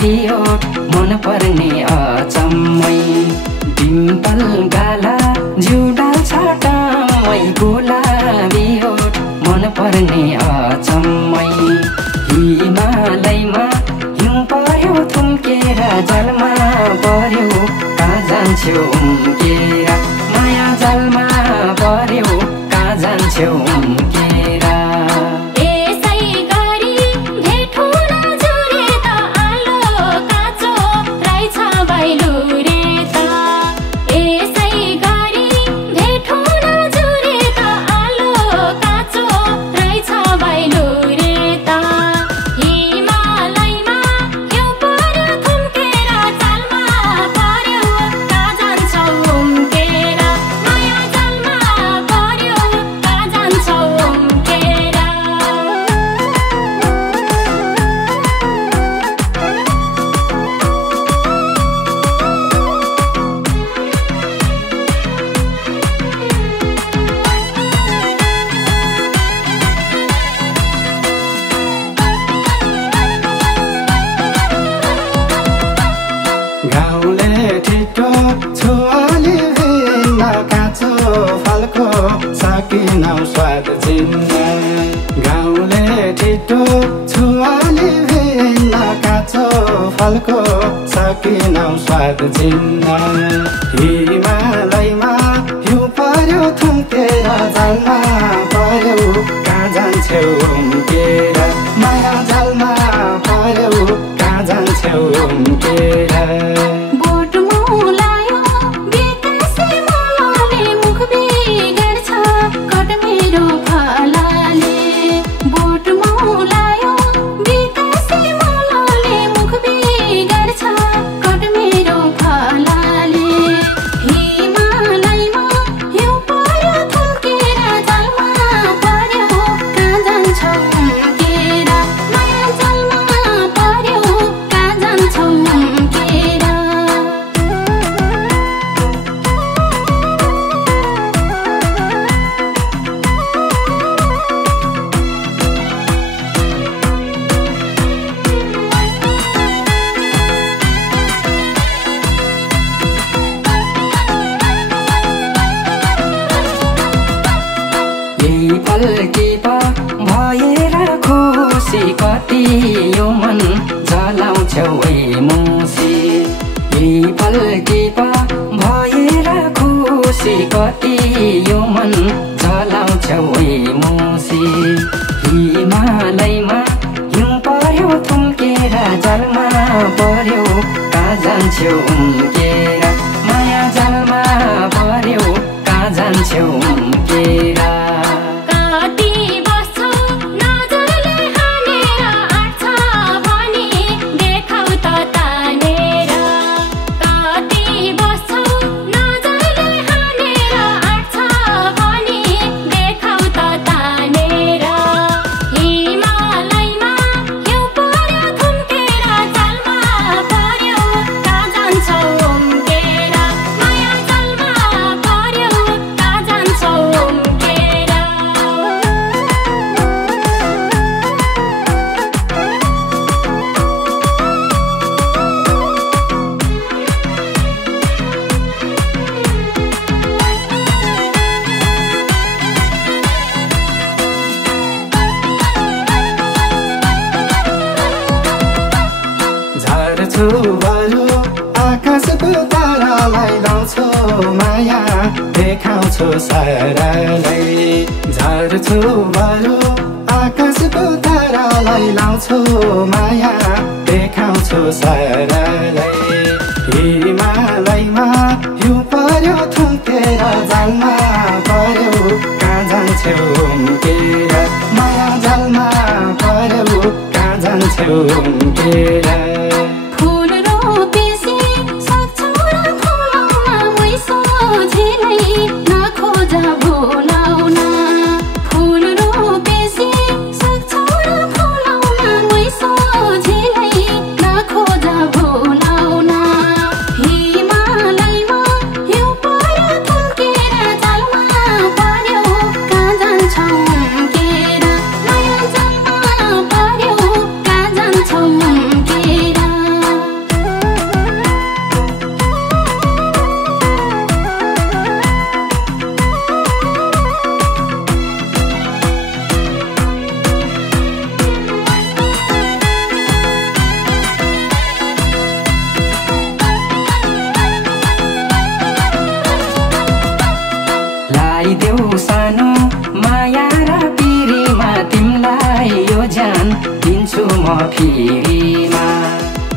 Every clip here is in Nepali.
बियोट मन पर्ने अचम्मै डिम्पल गाला जुडा छाटामै गुलाबी होठ मन पर्ने अचम्मै हिमालयमा हिउँ पर्यो थुम्केर जलमा पर्यो कहाँ जान्छौ उम्केर माया जलमा पर्यो कहाँ जान्छौ उम्केर सकिनौ स्वाद चिन्न गाउँले छिटो छुवाले भिन्न काँचो फलको सकिनौ स्वाद चिन्न हिमालयमा हिउँ पर्यो थुम्केर जलमा पर्यो कहाँ जान्छौ उम्केर माया जलमा पर्यो कहाँ जान्छौ उम्केर भएर खुसी कति यो मन जलाउँछौ ए मुसी यही पल्की भएर खुसी कति यो मन जलाउँछौ ए मुसी हिमालयमा हिउँ पर्यो थुम्केर जलमा पर्यो कहाँ जान्छौ उम्केर माया जलमा पर्यो कहाँ जान्छौ उम्केर झर्छु आकाशको तारालाई लाउँछु माया देखाउँछु सारालाई झर्छु आकाशको तारालाई लाउँछु माया देखाउँछु सारालाई हिमालयमा हिउँ पर्यो थुम्केर जलमा पर्यो कहाँ जान्छौ उम्केर माया जलमा पर्यो कहाँ जान्छौ उम्केर Get म फेरिमा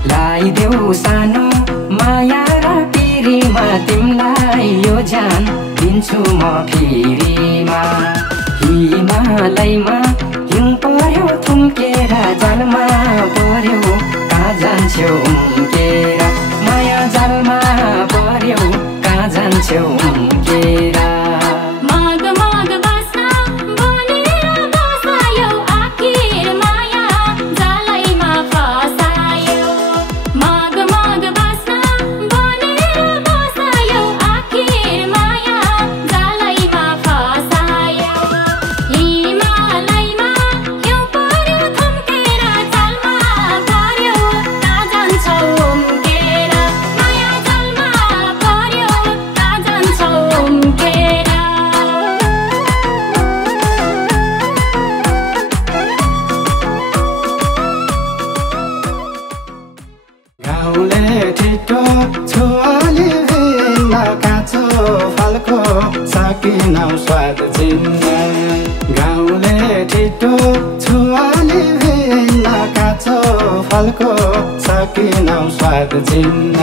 लाइदेऊ सानो माया र पिरीमा तिमलाई यो ज्यान दिन्छु म फेरिमा हिमालयमा हिउँ पर्यो थुम्केर जालमा पर्यो कहाँ जान्छौ उम्केर माया जालमा पर्यो कहाँ जान्छौ उम्केर सकिनौ स्वाद चिन्न गाउँले छिटो छुवाले भिन्न काँचो फलको सकिनौ स्वाद चिन्न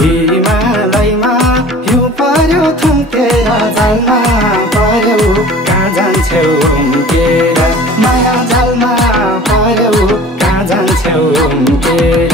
हिमालयमा हिउँ पर्यो थुम्केर जालमा पर्यो कहाँ जान्छौ उम्केर माया जालमा पर्यो कहाँ जान्छौ उम्केर